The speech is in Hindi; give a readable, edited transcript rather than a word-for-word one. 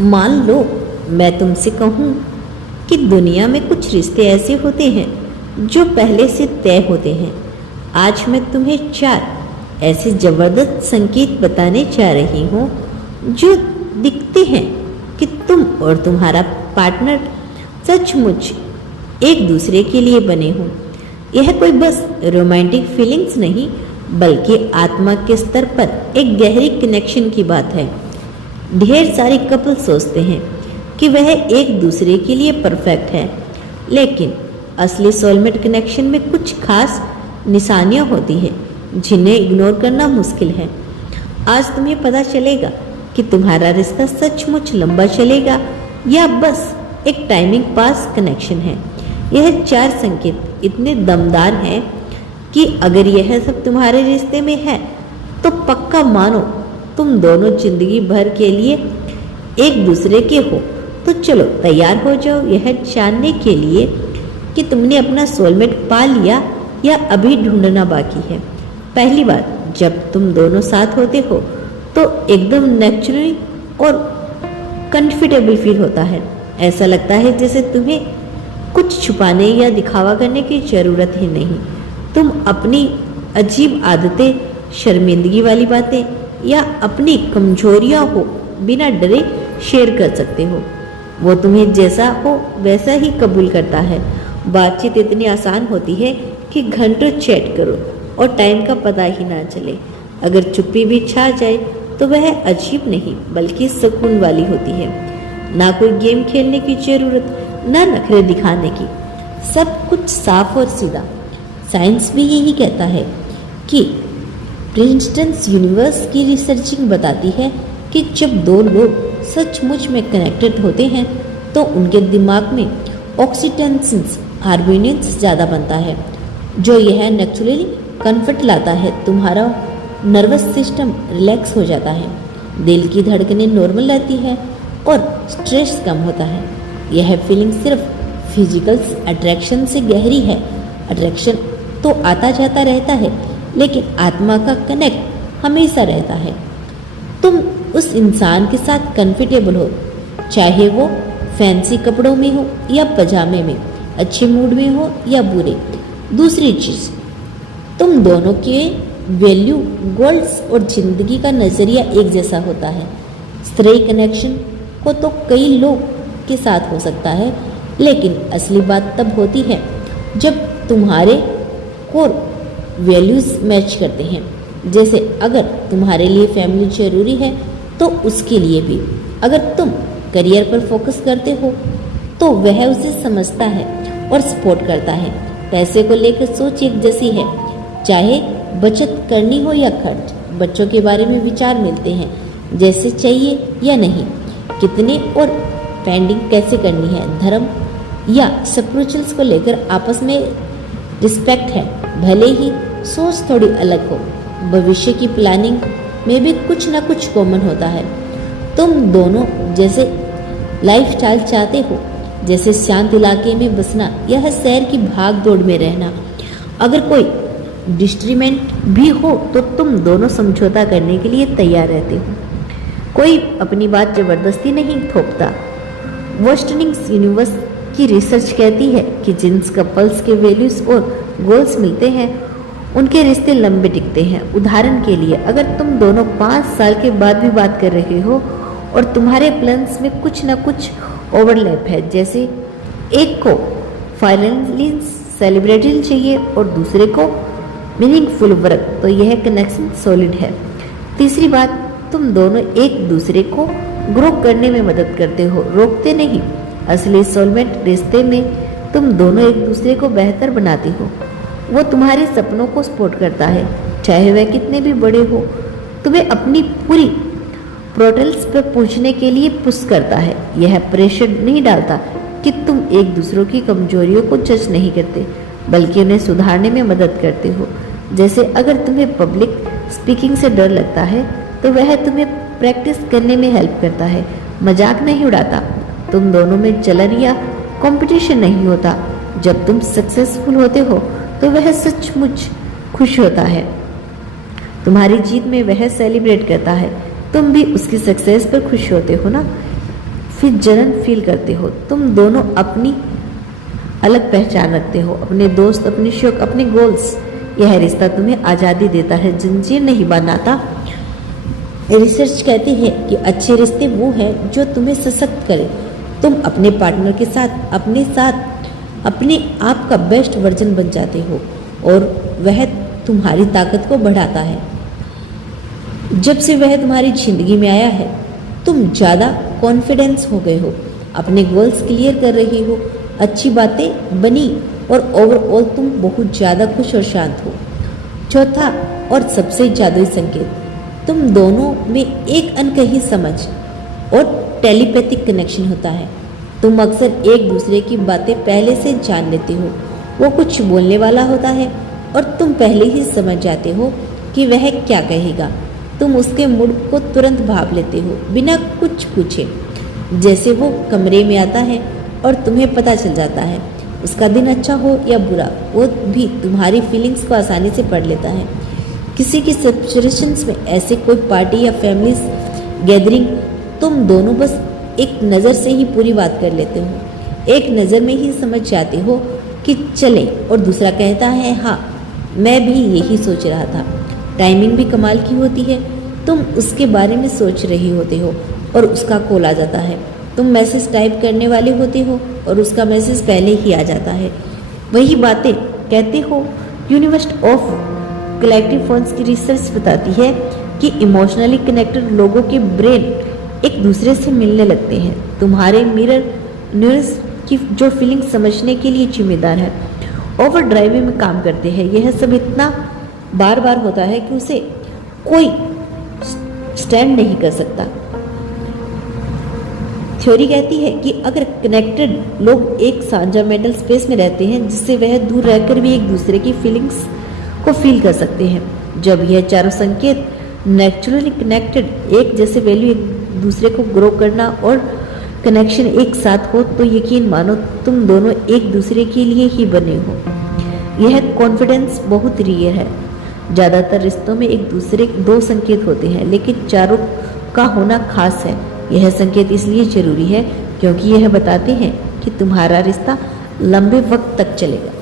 मान लो मैं तुमसे कहूँ कि दुनिया में कुछ रिश्ते ऐसे होते हैं जो पहले से तय होते हैं। आज मैं तुम्हें 4 ऐसे ज़बरदस्त संकेत बताने जा रही हूँ जो दिखते हैं कि तुम और तुम्हारा पार्टनर सचमुच एक दूसरे के लिए बने हो। यह कोई बस रोमांटिक फीलिंग्स नहीं, बल्कि आत्मा के स्तर पर एक गहरी कनेक्शन की बात है। ढेर सारे कपल सोचते हैं कि वह एक दूसरे के लिए परफेक्ट है, लेकिन असली सोलमेट कनेक्शन में कुछ खास निशानियां होती हैं जिन्हें इग्नोर करना मुश्किल है। आज तुम्हें पता चलेगा कि तुम्हारा रिश्ता सचमुच लंबा चलेगा या बस एक टाइमिंग पास कनेक्शन है। यह 4 संकेत इतने दमदार हैं कि अगर यह सब तुम्हारे रिश्ते में है तो पक्का मानो तुम दोनों जिंदगी भर के लिए एक दूसरे के हो। तो चलो तैयार हो जाओ यह जानने के लिए कि तुमने अपना सोलमेट पा लिया या अभी ढूंढना बाकी है। पहली बात, जब तुम दोनों साथ होते हो तो एकदम नेचुरली और कंफर्टेबल फील होता है। ऐसा लगता है जैसे तुम्हें कुछ छुपाने या दिखावा करने की ज़रूरत ही नहीं। तुम अपनी अजीब आदतें, शर्मिंदगी वाली बातें या अपनी कमजोरियां हो बिना डरे शेयर कर सकते हो। वो तुम्हें जैसा हो वैसा ही कबूल करता है। बातचीत इतनी आसान होती है कि घंटों चैट करो और टाइम का पता ही ना चले। अगर चुप्पी भी छा जाए तो वह अजीब नहीं बल्कि सुकून वाली होती है। ना कोई गेम खेलने की जरूरत, ना नखरे दिखाने की, सब कुछ साफ और सीधा। साइंस भी यही कहता है कि प्रिंसटन यूनिवर्स की रिसर्चिंग बताती है कि जब 2 लोग सचमुच में कनेक्टेड होते हैं तो उनके दिमाग में ऑक्सीटोसिन हार्मोन ज़्यादा बनता है, जो यह नेचुरली कंफर्ट लाता है। तुम्हारा नर्वस सिस्टम रिलैक्स हो जाता है, दिल की धड़कनें नॉर्मल रहती है और स्ट्रेस कम होता है। यह फीलिंग सिर्फ फिजिकल अट्रैक्शन से गहरी है। अट्रैक्शन तो आता जाता रहता है, लेकिन आत्मा का कनेक्ट हमेशा रहता है। तुम उस इंसान के साथ कंफर्टेबल हो, चाहे वो फैंसी कपड़ों में हो या पजामे में, अच्छे मूड में हो या बुरे। दूसरी चीज़, तुम दोनों के वैल्यू, गोल्स और जिंदगी का नज़रिया एक जैसा होता है। स्त्री कनेक्शन को तो कई लोग के साथ हो सकता है, लेकिन असली बात तब होती है जब तुम्हारे कोर वैल्यूज़ मैच करते हैं। जैसे अगर तुम्हारे लिए फैमिली जरूरी है तो उसके लिए भी। अगर तुम करियर पर फोकस करते हो तो वह उसे समझता है और सपोर्ट करता है। पैसे को लेकर सोच एक जैसी है, चाहे बचत करनी हो या खर्च। बच्चों के बारे में विचार मिलते हैं, जैसे चाहिए या नहीं, कितने और पेंडिंग कैसे करनी है। धर्म या स्पिरिचुअल्स को लेकर आपस में रिस्पेक्ट है, भले ही सोच थोड़ी अलग हो। भविष्य की प्लानिंग में भी कुछ ना कुछ कॉमन होता है। तुम दोनों जैसे लाइफस्टाइल चाहते हो, जैसे शांत इलाके में बसना या शहर की भाग दौड़ में रहना। अगर कोई डिस्ट्रीमेंट भी हो तो तुम दोनों समझौता करने के लिए तैयार रहते हो। कोई अपनी बात जबरदस्ती नहीं थोपता। वेस्टर्निंग यूनिवर्स की रिसर्च कहती है कि जिन कपल्स के वैल्यूज और गोल्स मिलते हैं उनके रिश्ते लंबे टिकते हैं। उदाहरण के लिए, अगर तुम दोनों 5 साल के बाद भी बात कर रहे हो और तुम्हारे प्लान्स में कुछ ना कुछ ओवरलैप है, जैसे एक को फाइनेंस सेलिब्रेशन चाहिए और दूसरे को मीनिंगफुल वर्क, तो यह कनेक्शन सॉलिड है। तीसरी बात, तुम दोनों एक दूसरे को ग्रो करने में मदद करते हो, रोकते नहीं। असली सोलमेट रिश्ते में तुम दोनों एक दूसरे को बेहतर बनाते हो। वो तुम्हारे सपनों को सपोर्ट करता है, चाहे वह कितने भी बड़े हो। तुम्हें अपनी पूरी पोटेंशियल पर पहुंचने के लिए पुश करता है। यह प्रेशर नहीं डालता कि तुम एक दूसरों की कमजोरियों को जज नहीं करते, बल्कि उन्हें सुधारने में मदद करते हो। जैसे अगर तुम्हें पब्लिक स्पीकिंग से डर लगता है तो वह तुम्हें प्रैक्टिस करने में हेल्प करता है, मजाक नहीं उड़ाता। तुम दोनों में जलन या कंपटीशन नहीं होता। जब तुम सक्सेसफुल होते हो तो वह सचमुच खुश होता है। तुम्हारी जीत में वह सेलिब्रेट करता है, तुम भी उसकी सक्सेस पर खुश होते हो ना। फिर जलन फील करते हो। तुम दोनों अपनी अलग पहचान रखते हो, अपने दोस्त, अपने शौक, अपने गोल्स। यह रिश्ता तुम्हें आज़ादी देता है, जंजीर नहीं बनाता। रिसर्च कहती है कि अच्छे रिश्ते वो हैं जो तुम्हें सशक्त करें। तुम अपने पार्टनर के साथ अपने आप का बेस्ट वर्जन बन जाते हो और वह तुम्हारी ताकत को बढ़ाता है। जब से वह तुम्हारी जिंदगी में आया है तुम ज़्यादा कॉन्फिडेंस हो गए हो, अपने गोल्स क्लियर कर रही हो, अच्छी बातें बनी और ओवरऑल तुम बहुत ज़्यादा खुश और शांत हो। चौथा और सबसे जादुई संकेत, तुम दोनों में एक अनकही समझ और टेलीपैथिक कनेक्शन होता है। तुम अक्सर एक दूसरे की बातें पहले से जान लेते हो। वो कुछ बोलने वाला होता है और तुम पहले ही समझ जाते हो कि वह क्या कहेगा। तुम उसके मूड को तुरंत भाप लेते हो बिना कुछ पूछे। जैसे वो कमरे में आता है और तुम्हें पता चल जाता है उसका दिन अच्छा हो या बुरा, वो भी तुम्हारी फीलिंग्स को आसानी से पढ़ लेता है। किसी की सिचुएशंस में ऐसे कोई पार्टी या फैमिली गैदरिंग तुम दोनों बस एक नज़र से ही पूरी बात कर लेते हो, एक नज़र में ही समझ जाते हो कि चले, और दूसरा कहता है हाँ मैं भी यही सोच रहा था। टाइमिंग भी कमाल की होती है। तुम उसके बारे में सोच रही होते हो और उसका कॉल आ जाता है। तुम मैसेज टाइप करने वाले होते हो और उसका मैसेज पहले ही आ जाता है। वही बातें कहते हो। यूनिवर्सिटी ऑफ कलेक्टिव फॉन्स की रिसर्च बताती है कि इमोशनली कनेक्टेड लोगों के ब्रेन एक दूसरे से मिलने लगते हैं। तुम्हारे मिरर न्यूरॉन्स की जो फीलिंग समझने के लिए जिम्मेदार है ओवर ड्राइविंग में काम करते हैं। यह सब इतना बार बार होता है कि उसे कोई स्टैंड नहीं कर सकता। थ्योरी कहती है कि अगर कनेक्टेड लोग एक साझा मेंटल स्पेस में रहते हैं जिससे वह दूर रहकर भी एक दूसरे की फीलिंग्स को फील कर सकते हैं। जब यह चारों संकेत नेचुरली कनेक्टेड एक जैसे वैल्यू एक दूसरे को ग्रो करना और कनेक्शन एक साथ हो तो यकीन मानो तुम दोनों एक दूसरे के लिए ही बने हो। यह कॉन्फिडेंस बहुत रेयर है। ज़्यादातर रिश्तों में एक दूसरे दो संकेत होते हैं लेकिन चारों का होना खास है। यह संकेत इसलिए जरूरी है क्योंकि यह बताते हैं कि तुम्हारा रिश्ता लंबे वक्त तक चलेगा।